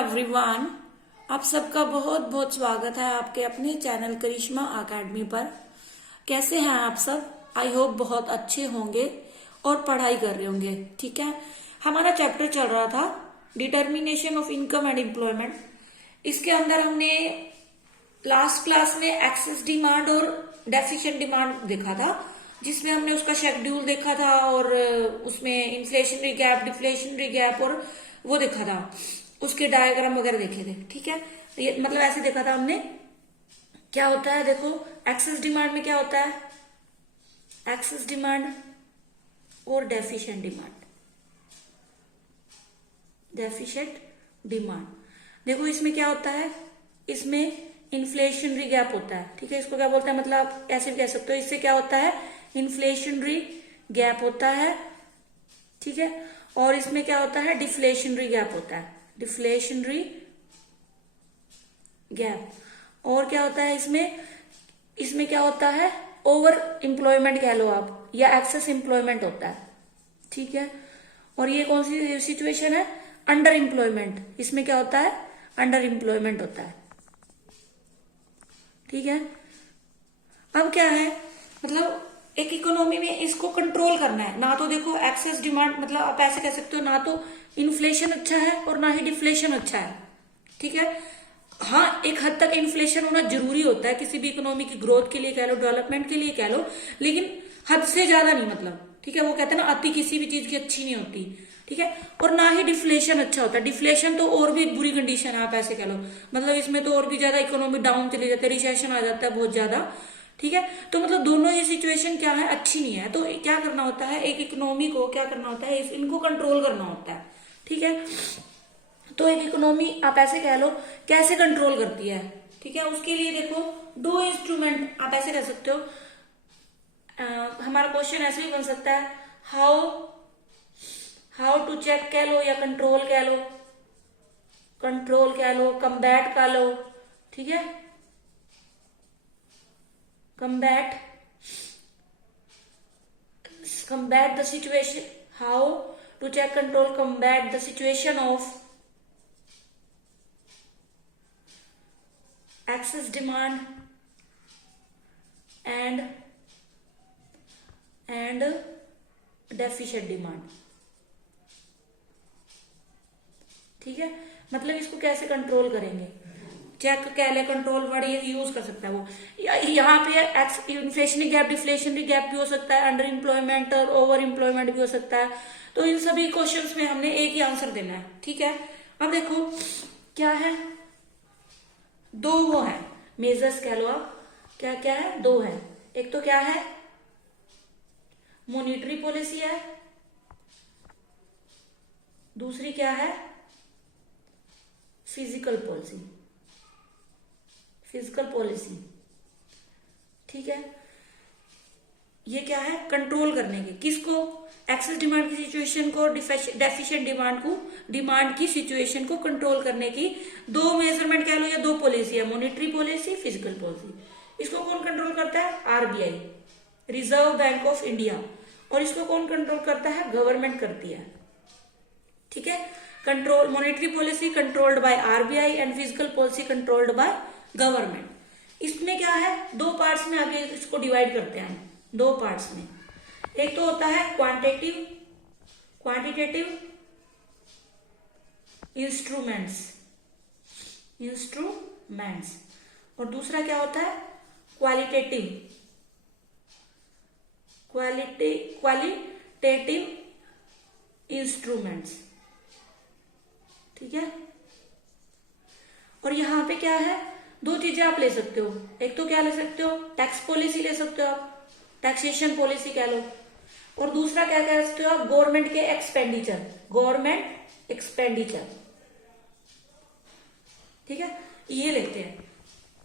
Everyone, आप सबका बहुत बहुत स्वागत है आपके अपने चैनल करिश्मा एकेडमी पर। कैसे हैं आप सब? आई होप बहुत अच्छे होंगे और पढ़ाई कर रहे होंगे। ठीक है, हमारा चैप्टर चल रहा था determination of income and employment. इसके अंदर हमने लास्ट क्लास में एक्सेस डिमांड और डेफिशिएंट डिमांड देखा था, जिसमें हमने उसका शेड्यूल देखा था और उसमें इन्फ्लेशनरी गैप, डिफ्लेशनरी गैप और वो देखा था, उसके डायग्राम वगैरह देखे थे। ठीक है, ये मतलब ऐसे देखा था हमने क्या होता है। देखो, एक्सेस डिमांड में क्या होता है, एक्सेस डिमांड और डेफिशिएंट डिमांड। डेफिशिएंट डिमांड देखो, इसमें क्या होता है, इसमें इन्फ्लेशनरी गैप होता है। ठीक है, इसको क्या बोलते हैं, मतलब आप ऐसे भी कह सकते हो, इससे क्या होता है, इन्फ्लेशनरी गैप होता है। ठीक है, और इसमें क्या होता है, डिफ्लेशनरी गैप होता है, डिफ्लेशनरी गैप। और क्या होता है इसमें क्या होता है, ओवर एम्प्लॉयमेंट कह लो आप, या एक्सेस एम्प्लॉयमेंट होता है। ठीक है, और ये कौन सी सिचुएशन है, अंडर एम्प्लॉयमेंट। इसमें क्या होता है, अंडर एम्प्लॉयमेंट होता है। ठीक है, अब क्या है, मतलब एक इकोनॉमी में इसको कंट्रोल करना है ना। तो देखो, एक्सेस डिमांड मतलब आप ऐसे कह सकते हो, ना तो इन्फ्लेशन अच्छा है और ना ही डिफ्लेशन अच्छा है। ठीक है, हाँ, एक हद तक इन्फ्लेशन होना जरूरी होता है किसी भी इकोनॉमी की ग्रोथ के लिए कह लो, डेवलपमेंट के लिए कह लो, लेकिन हद से ज्यादा नहीं। मतलब ठीक है, वो कहते हैं ना, अति किसी भी चीज की अच्छी नहीं होती। ठीक है, और ना ही डिफ्लेशन अच्छा होता है। डिफ्लेशन तो और भी बुरी कंडीशन है, आप ऐसे कह लो, मतलब इसमें तो और भी ज्यादा इकोनॉमी डाउन चली जाती है, रिसेशन आ जाता है बहुत ज्यादा। ठीक है, तो मतलब दोनों ये सिचुएशन क्या है, अच्छी नहीं है। तो क्या करना होता है, एक इकोनॉमी को क्या करना होता है, इनको कंट्रोल करना होता है। ठीक है, तो एक इकोनॉमी आप ऐसे कह लो कैसे कंट्रोल करती है। ठीक है, उसके लिए देखो दो इंस्ट्रूमेंट आप ऐसे कह सकते हो। हमारा क्वेश्चन ऐसे भी बन सकता है, हाउ टू चेक कह लो या कंट्रोल कह लो, कंट्रोल कह लो, कम्बैट कह लो। ठीक है, combat the situation, how to check, control, combat the situation of excess demand and deficient demand। ठीक है, मतलब इसको कैसे कंट्रोल करेंगे, चेक कह ले, कंट्रोल वर्ड ये यूज कर सकता है वो। यहाँ पे इन्फ्लेशनरी गैप, डिफ्लेशनरी गैप भी हो सकता है, अंडर एम्प्लॉयमेंट और ओवर एम्प्लॉयमेंट भी हो सकता है। तो इन सभी क्वेश्चंस में हमने एक ही आंसर देना है। ठीक है, अब देखो क्या है, दो वो है मेजर्स कह लो आप, क्या क्या है, दो है। एक तो क्या है, मॉनिटरी पॉलिसी है, दूसरी क्या है, फिजिकल पॉलिसी, फिजिकल पॉलिसी। ठीक है, ये क्या है, कंट्रोल करने के, किसको, एक्सेस डिमांड की सिचुएशन को, डेफिशिएंट डिमांड को, डिमांड की सिचुएशन को कंट्रोल करने की दो मेजरमेंट कह लो या दो पॉलिसी है, मॉनिटरी पॉलिसी, फिजिकल पॉलिसी। इसको कौन कंट्रोल करता है, RBI, reserve bank of India. और इसको कौन कंट्रोल करता है, गवर्नमेंट करती है। ठीक है, control, monetary policy controlled by RBI and physical policy controlled by government. इसमें क्या है, दो पार्ट्स में आगे इसको डिवाइड करते हैं, दो पार्ट्स में। एक तो होता है क्वांटिटेटिव इंस्ट्रूमेंट्स, और दूसरा क्या होता है, क्वालिटेटिव इंस्ट्रूमेंट्स। ठीक है, और यहां पे क्या है, दो चीजें आप ले सकते हो। एक तो क्या ले सकते हो, टैक्स पॉलिसी ले सकते हो आप, टैक्सेशन पॉलिसी कह लो, और दूसरा क्या कह सकते हो आप, गवर्नमेंट के एक्सपेंडिचर, गवर्नमेंट एक्सपेंडिचर। ठीक है, ये लेते हैं।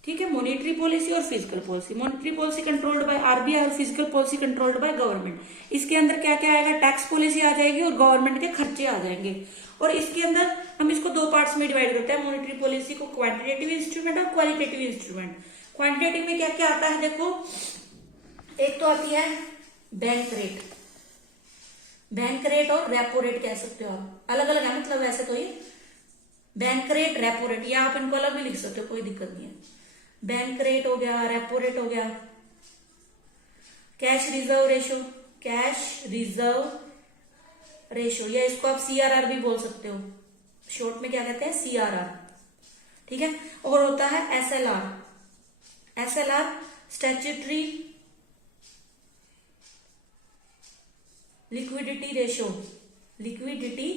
ठीक है, मॉनिटरी पॉलिसी और physical policy. Monetary policy controlled by RBI और physical policy controlled by government. इसके अंदर क्या क्या आएगा, टैक्स पॉलिसी आ जाएगी और गवर्नमेंट के खर्चे आ जाएंगे। और इसके अंदर हम इसको दो पार्ट्स में डिवाइड करते हैं, मॉनिटरी पॉलिसी को क्वांटिटेटिव इंस्ट्रूमेंट और क्वालिटेटिव इंस्ट्रूमेंट। क्वांटिटेटिव में क्या क्या आता है, देखो एक तो आती है बैंक रेट और रेपो रेट कह सकते हो आप, अलग अलग है मतलब वैसे तो ये। बैंक रेट, रेपो रेट, या आप इनको अलग भी लिख सकते हो, कोई दिक्कत नहीं है। बैंक रेट हो गया, रेपो रेट हो गया, cash reserve ratio, cash reserve ratio, या इसको आप सीआरआर भी बोल सकते हो, शॉर्ट में क्या कहते हैं, सीआरआर, ठीक है। और होता है SLR, SLR statutory liquidity ratio, liquidity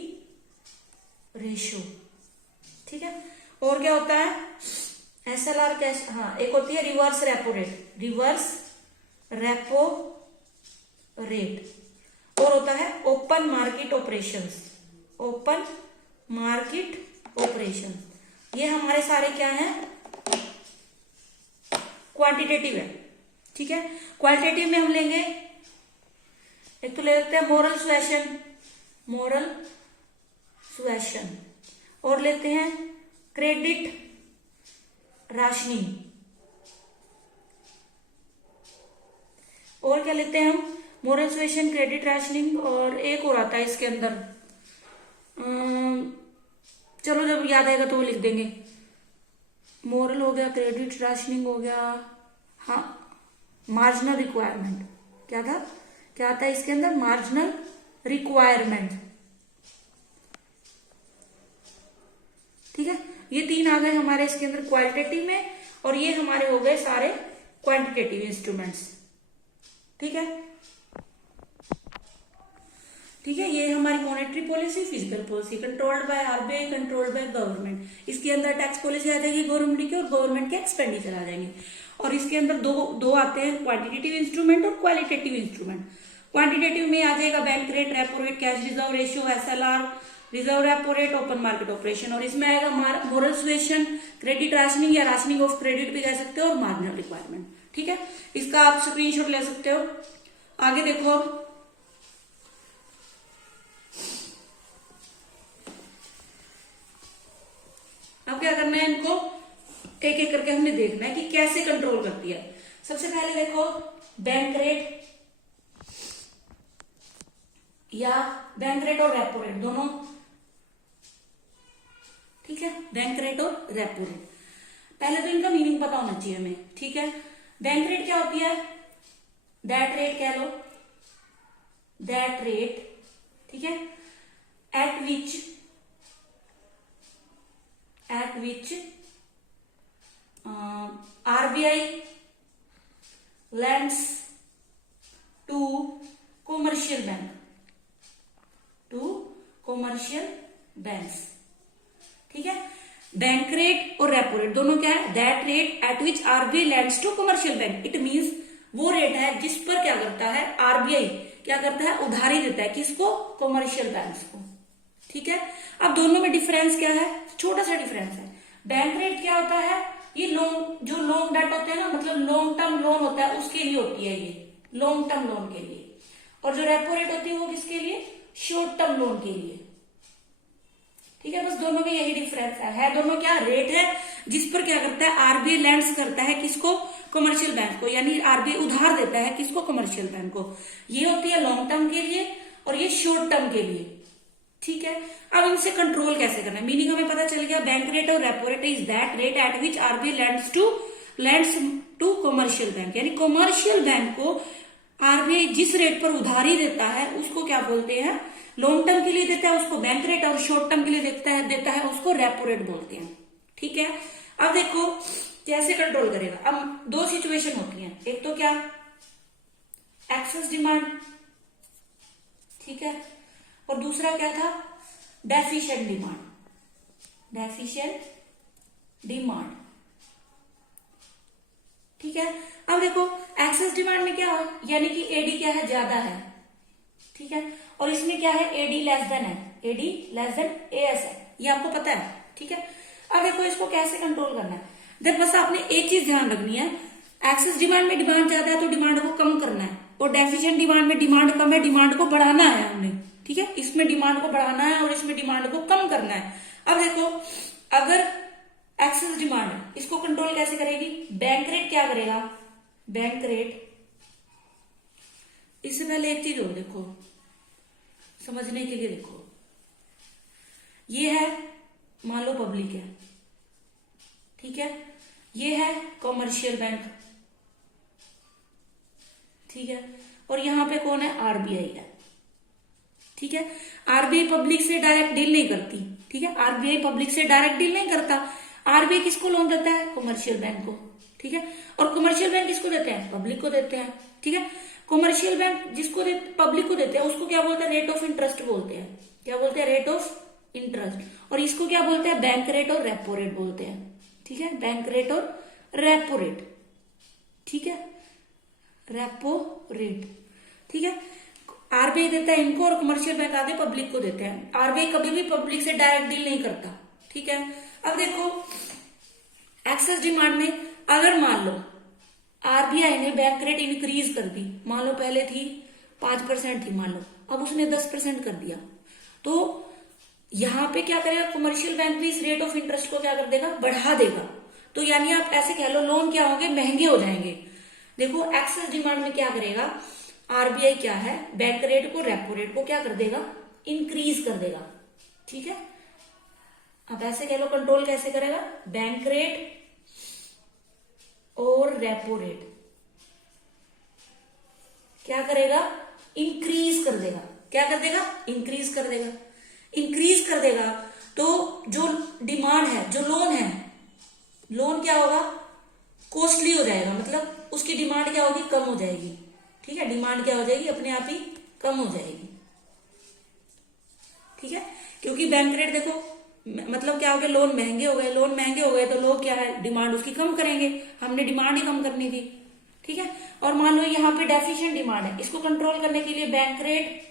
ratio, ठीक है। और क्या होता है एसएलआर कैश, हाँ एक होती है reverse repo rate, reverse repo rate. और होता है open market operations, open market operations. ये हमारे सारे क्या हैं, क्वांटिटेटिव है, ठीक है। क्वालिटेटिव में हम लेंगे, एक तो ले लेते हैं मोरल सुएशन, मोरल सुएशन, और लेते हैं क्रेडिट राशनिंग, और क्या लेते हैं हम, मोरल सुएशन, क्रेडिट राशनिंग, और एक और आता है इसके अंदर, चलो जब याद आएगा तो वो लिख देंगे। मोरल हो गया, क्रेडिट राशनिंग हो गया, हाँ मार्जिनल रिक्वायरमेंट, क्या था, क्या आता है इसके अंदर, मार्जिनल रिक्वायरमेंट, ठीक है। ये तीन आ गए हमारे इसके अंदर क्वालिटेटिव में, और ये हमारे हो गए सारे क्वांटिटेटिव इंस्ट्रूमेंट्स, ठीक है, ठीक है। ये हमारी monetary policy, physical policy, controlled by RBI, controlled by government. इसके अंदर टैक्स पॉलिसी आ जाएगी गवर्नमेंट की, और गवर्नमेंट के एक्सपेंडिचर आ जाएंगे। और इसके अंदर दो आते हैं, क्वांटिटेटिव इंस्ट्रूमेंट और क्वालिटेटिव इंस्ट्रूमेंट। क्वांटिटेटिव में आ जाएगा bank rate, repo rate, cash reserve ratio, SLR, reserve repo rate, open market operation. और इसमें आएगा मोरल सुएशन, क्रेडिट राशनिंग या राशनिंग ऑफ क्रेडिट भी कह सकते हो, और मार्जिनल रिक्वायरमेंट, ठीक है। इसका आप स्क्रीनशॉट ले सकते हो। आगे देखो, अब क्या करना है, इनको एक एक करके हमने देखना है कि कैसे कंट्रोल करती है। सबसे पहले देखो बैंक रेट, या बैंक रेट और रेपो रेट दोनों, ठीक है, बैंक रेट और रेपो रेट। पहले तो इनका मीनिंग पता होना चाहिए हमें, ठीक है। बैंक रेट क्या होती है, दैट रेट कह लो, दैट रेट, ठीक है, at which RBI lends to commercial bank, to commercial banks, ठीक है। बैंक रेट और रेपो रेट दोनों क्या है, that rate at which RBI lends to commercial bank. It means वो रेट है जिस पर क्या करता है आरबीआई, क्या करता है, उधारी देता है, किसको, कॉमर्शियल बैंक्स को, ठीक है। अब दोनों में डिफरेंस क्या है, छोटा सा डिफरेंस है। बैंक रेट क्या होता है, ये लॉन्ग, जो लॉन्ग डेट होते हैं ना, मतलब लॉन्ग टर्म लोन होता है, उसके लिए होती है, ये लॉन्ग टर्म लोन के लिए। और जो रेपो रेट होती है वो किसके लिए, शॉर्ट टर्म लोन के लिए, ठीक है। बस दोनों में यही डिफरेंस है दोनों क्या, रेट है जिस पर क्या करता है आरबीआई लैंड्स करता है, किसको, कमर्शियल बैंक को, यानी आरबीआई उधार देता है, किसको, कमर्शियल बैंक को। ये होती है लॉन्ग टर्म के लिए, और ये शॉर्ट टर्म के लिए, ठीक है। अब इनसे कंट्रोल कैसे करना है, मीनिंग हमें पता चल गया। बैंक रेट और repo rate is that rate at which RBI lends to commercial bank, यानी कमर्शियल बैंक को आरबीआई जिस रेट पर उधारी देता है उसको क्या बोलते हैं, लॉन्ग टर्म के लिए देता है उसको बैंक रेट, और शॉर्ट टर्म के लिए देता है उसको रेपो रेट बोलते हैं, ठीक है। अब देखो कैसे कंट्रोल करेगा। अब दो सिचुएशन होती हैं, एक तो क्या, एक्सेस डिमांड, ठीक है, और दूसरा क्या था, डेफिशिएंट डिमांड, डेफिशिएंट डिमांड, ठीक है। अब देखो एक्सेस डिमांड में क्या हो, यानी कि एडी क्या है, ज्यादा है, ठीक है, और इसमें क्या है, एडी लेस देन है, एडी लेस देन एएस है, ये आपको पता है, ठीक है। अब देखो इसको कैसे कंट्रोल करना है, देख बस आपने एक चीज ध्यान रखनी है, एक्सेस डिमांड में डिमांड ज्यादा है तो डिमांड को कम करना है, और डेफिशिएंट डिमांड में डिमांड कम है, डिमांड को बढ़ाना है हमने, ठीक है। इसमें डिमांड को बढ़ाना है और इसमें डिमांड को कम करना है। अब देखो अगर एक्सेस डिमांड, इसको कंट्रोल कैसे करेगी, बैंक रेट क्या करेगा, बैंक रेट, इससे पहले एक चीज और देखो समझने के लिए, देखो ये है मान लो पब्लिक है, ठीक है, ये है कॉमर्शियल बैंक, ठीक है, और यहां पे कौन है, आरबीआई है, ठीक है। आरबीआई पब्लिक से डायरेक्ट डील नहीं करती, ठीक है, आरबीआई पब्लिक से डायरेक्ट डील नहीं करता। आरबीआई किसको लोन देता है, कमर्शियल बैंक को, ठीक है, और कमर्शियल बैंक किसको देते हैं, पब्लिक को देते हैं, ठीक है। कमर्शियल बैंक जिसको पब्लिक को देते हैं उसको क्या बोलते हैं, रेट ऑफ इंटरेस्ट बोलते हैं, क्या बोलते हैं, रेट ऑफ इंटरेस्ट, और इसको क्या बोलते हैं, बैंक रेट और रेपो रेट बोलते हैं, ठीक है, बैंक रेट और रेपो रेट, ठीक है, रेपो रेट, ठीक है। आरबीआई देता है इनको और कमर्शियल बैंक आगे पब्लिक को देते हैं। आरबीआई कभी भी पब्लिक से डायरेक्ट डील नहीं करता, ठीक है। अब देखो एक्सेस डिमांड में अगर मान लो आरबीआई ने बैंक रेट इंक्रीज कर दी, मान लो पहले थी 5% थी, मान लो अब उसने 10% कर दिया, तो यहां पे क्या करेगा, कमर्शियल बैंक भी इस रेट ऑफ इंटरेस्ट को क्या कर देगा, बढ़ा देगा। तो यानी आप ऐसे कह लो लोन क्या होंगे, महंगे हो जाएंगे। देखो एक्सेस डिमांड में क्या करेगा, आरबीआई क्या है, बैंक रेट को, रेपो रेट को क्या कर देगा, इंक्रीज कर देगा, ठीक है। अब ऐसे कह लो कंट्रोल कैसे करेगा, बैंक रेट और रेपो रेट क्या करेगा, इंक्रीज कर देगा, क्या कर देगा, इंक्रीज कर देगा, इंक्रीज कर देगा। तो जो डिमांड है, जो लोन है, लोन क्या होगा, कॉस्टली हो जाएगा, मतलब उसकी डिमांड क्या होगी, कम हो जाएगी, ठीक है, डिमांड क्या हो जाएगी, अपने आप ही कम हो जाएगी, ठीक है। क्योंकि बैंक रेट देखो मतलब क्या हो गया, लोन महंगे हो गए, लोन महंगे हो गए तो लोग क्या है, डिमांड उसकी कम करेंगे, हमने डिमांड ही कम करनी थी, ठीक है। और मान लो यहाँ पे डेफिशिएंट डिमांड है, इसको कंट्रोल करने के लिए बैंक रेट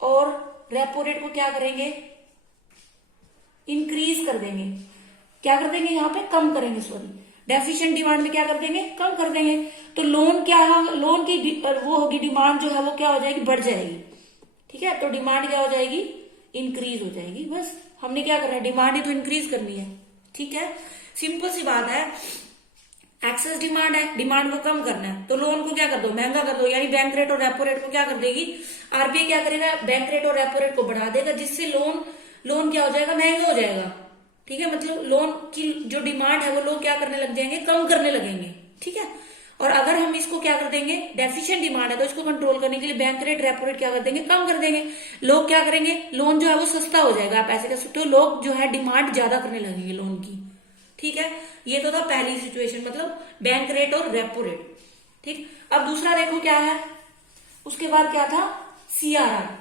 और रेपो रेट को क्या करेंगे, इंक्रीज कर देंगे, क्या कर देंगे, यहाँ पे कम करेंगे, सॉरी, डेफिशिएंट डिमांड में क्या कर देंगे, कम कर देंगे। तो लोन क्या है, लोन की वो होगी, डिमांड जो है वो क्या हो जाएगी, बढ़ जाएगी, ठीक है। तो डिमांड क्या हो जाएगी, इंक्रीज हो जाएगी। बस हमने क्या करना है, डिमांड ही तो इंक्रीज करनी है, ठीक है, सिंपल सी बात है। एक्सेस डिमांड है, डिमांड को कम करना है, तो लोन को क्या कर दो, महंगा कर दो, यानी बैंक रेट और रेपो रेट को क्या कर देगी, आरबीआई क्या करेगा, बैंक रेट और रेपो रेट को बढ़ा देगा, जिससे लोन क्या हो जाएगा, महंगा हो जाएगा, ठीक है। मतलब लोन की जो डिमांड है वो लोग क्या करने लग जाएंगे, कम करने लगेंगे, ठीक है। और अगर हम इसको क्या कर देंगे, डेफिशिएंट डिमांड है, तो इसको कंट्रोल करने के लिए बैंक रेट रेपो रेट क्या कर देंगे, कम कर देंगे। लोग क्या करेंगे, लोन जो है वो सस्ता हो जाएगा, आप ऐसे कह सकते हो, लोग जो है डिमांड ज्यादा करने लगेंगे लोन की, ठीक है। ये तो था पहली सिचुएशन, मतलब बैंक रेट और रेपो रेट, ठीक। अब दूसरा देखो क्या है, उसके बाद क्या था, सीआरआर,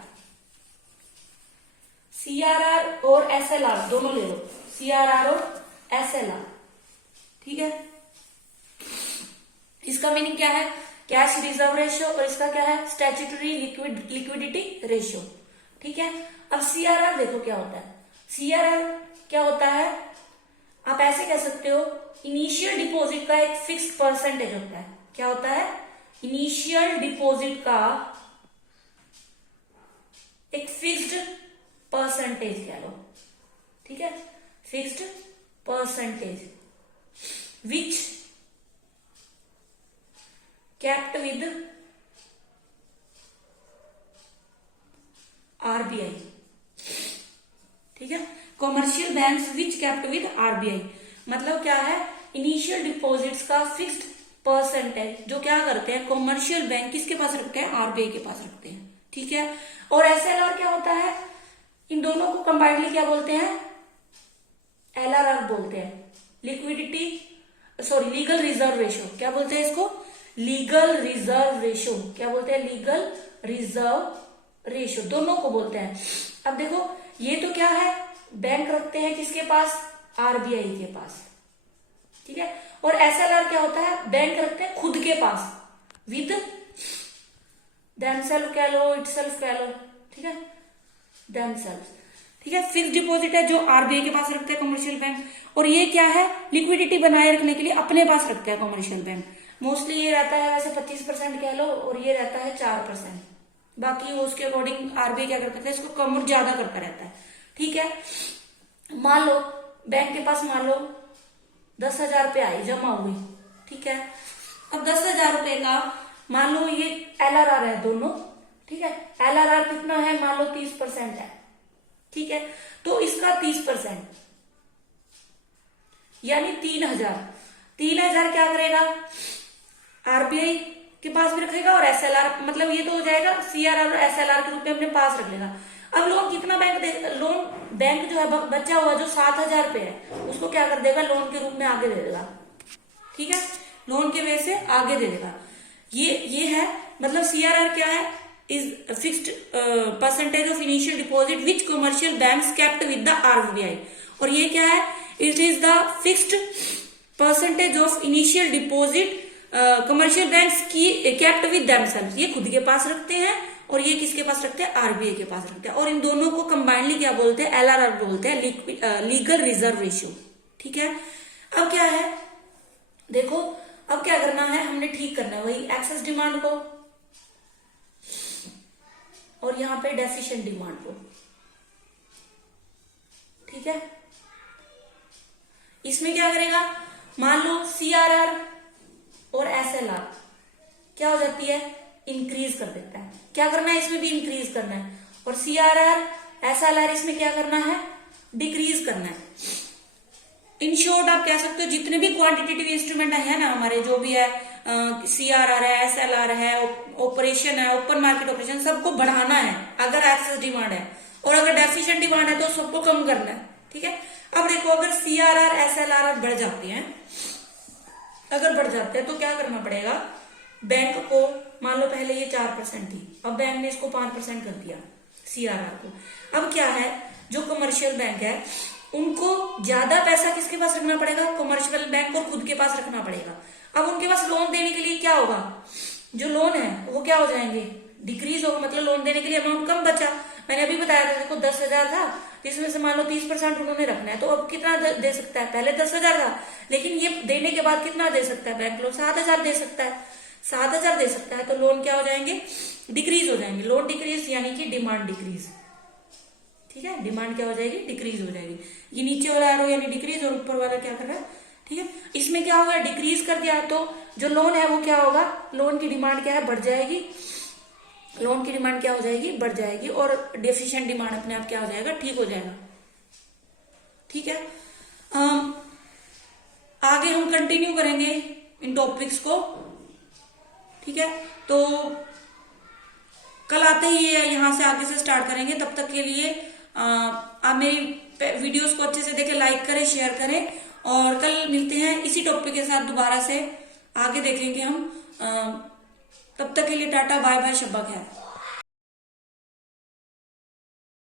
सीआरआर और एसएलआर दोनों ले लो, सीआरआर और एसएलआर, ठीक है। इसका मीनिंग क्या है, कैश रिजर्व रेशियो, और इसका क्या है, स्टैट्यूटरी लिक्विडिटी रेशियो, ठीक है। अब सीआरआर देखो क्या होता है, सीआरआर क्या होता है, आप ऐसे कह सकते हो, इनिशियल डिपॉजिट का एक फिक्स्ड परसेंटेज होता है, क्या होता है, इनिशियल डिपॉजिट का एक फिक्स्ड परसेंटेज कह लो, ठीक है, fixed percentage which kept with RBI, ठीक है, commercial banks which kept with RBI, मतलब क्या है, इनिशियल डिपॉजिट्स का फिक्स्ड परसेंटेज जो क्या करते हैं, कॉमर्शियल बैंक किसके पास रखते हैं, आरबीआई के पास रखते हैं, ठीक है। और एसएलआर क्या होता है, इन दोनों को कंबाइंडली क्या बोलते हैं, एलआरआर बोलते हैं, liquidity sorry legal reserve ratio, क्या बोलते हैं इसको, लीगल रिजर्व रेशियो, क्या बोलते हैं, लीगल रिजर्व रेशियो, दोनों को बोलते हैं। अब देखो ये तो क्या है, बैंक रखते हैं किसके पास, आरबीआई के पास, ठीक है। और एसएलआर क्या होता है, बैंक रखते हैं खुद के पास, विद देमसेल्फ कह लो, इटसेल्फ कह लो, ठीक है, देमसेल्फ, ठीक है। फिक्स डिपॉजिट है जो आरबीआई के पास रखता है कमर्शियल बैंक, और ये क्या है, लिक्विडिटी बनाए रखने के लिए अपने पास रखता है कमर्शियल बैंक। मोस्टली ये रहता है वैसे 25% कह लो, और ये रहता है 4%, बाकी उसके अकॉर्डिंग आरबीआई क्या करता है, इसको कम और ज्यादा करता रहता है, ठीक है। मान लो बैंक के पास मान लो 10,000 रुपये आई जमा हुई, ठीक है। अब 10,000 रुपये का मान लो ये एलआरआर है दोनों, ठीक है, एलआरआर कितना है, मान लो 30% है, ठीक है, तो इसका 30% यानी 3,000 क्या करेगा, आरबीआई के पास भी रखेगा और एसएलआर, मतलब ये तो हो जाएगा सीआरआर और एसएलआर के रूप में अपने पास रख लेगा। अब लोन कितना बैंक जो है बचा हुआ जो 7,000 पे है उसको क्या कर देगा, लोन के रूप में आगे दे देगा। ठीक है, लोन के वे से आगे दे देगा। ये है, मतलब सीआरआर क्या है, is fixed percentage of initial deposit which commercial banks kept with the RBI. और ये क्या है, it is the fixed percentage of initial deposit commercial banks की केप्ट विद देमसेल्व्स, ये खुद के पास रखते हैं और ये किसके पास रखते हैं, आरबीआई के पास रखते हैं। और इन दोनों को कंबाइनली क्या बोलते हैं, एलआरआर बोलते हैं, लीगल रिजर्व रेशियो। ठीक है, अब क्या है, देखो अब क्या करना है, हमने ठीक करना है वही एक्सेस डिमांड को और यहां पे डेफिशिएंट डिमांड को। ठीक है, इसमें क्या करेगा, मान लो सीआरआर और एसएलआर क्या हो जाती है, इंक्रीज कर देता है। क्या करना है, इसमें भी इंक्रीज करना है। और सीआरआर एसएलआर इसमें क्या करना है, डिक्रीज करना है। इन शॉर्ट आप कह सकते हो जितने भी क्वांटिटेटिव इंस्ट्रूमेंट है ना हमारे, जो भी है सीआरआर है, एसएलआर है, ऑपरेशन है, ओपन मार्केट ऑपरेशन, सबको बढ़ाना है अगर एक्सेस डिमांड है, और अगर डेफिशिएंट डिमांड है तो सबको कम करना है। ठीक है, अब देखो अगर सीआरआर एसएलआर बढ़ जाते हैं, तो क्या करना पड़ेगा, बैंक को, मान लो पहले ये 4% थी, अब बैंक ने इसको 5% कर दिया सीआरआर को। अब क्या है, जो कमर्शियल बैंक है उनको ज्यादा पैसा किसके पास रखना पड़ेगा, कमर्शियल बैंक को खुद के पास रखना पड़ेगा। अब उनके पास लोन देने के लिए क्या होगा, जो लोन है वो क्या हो जाएंगे, डिक्रीज होगा, मतलब लोन देने के लिए अमाउंट कम बचा। मैंने अभी बताया था, देखो 10,000 था, जिसमें से मान लो 30% उन्होंने रखना है, तो अब कितना दे सकता है, पहले 10,000 था, लेकिन ये देने के बाद कितना दे सकता है बैंक, लोग 7,000 दे सकता है। 7,000 दे सकता है तो लोन क्या हो जाएंगे, डिक्रीज हो जाएंगे। लोन डिक्रीज यानी कि डिमांड डिक्रीज। ठीक है, डिमांड क्या हो जाएगी, डिक्रीज हो जाएगी। ये नीचे वाला एरो यानी डिक्रीज और ऊपर वाला क्या कर रहा है, ठीक है, इसमें क्या होगा, डिक्रीज कर दिया तो जो लोन है वो क्या होगा, लोन की डिमांड क्या है, बढ़ जाएगी। लोन की डिमांड क्या हो जाएगी, बढ़ जाएगी, और डेफिशिएंट डिमांड अपने आप क्या हो जाएगा, ठीक हो जाएगा। ठीक है, आगे हम कंटिन्यू करेंगे इन टॉपिक्स को। ठीक है, तो कल आते ही यहां से आगे से स्टार्ट करेंगे। तब तक के लिए आप मेरी वीडियोस को अच्छे से देखें, लाइक करें, शेयर करें, और कल मिलते हैं इसी टॉपिक के साथ दोबारा से, आगे देखेंगे हम। तब तक के लिए टाटा, बाय बाय, शब्बा खैर।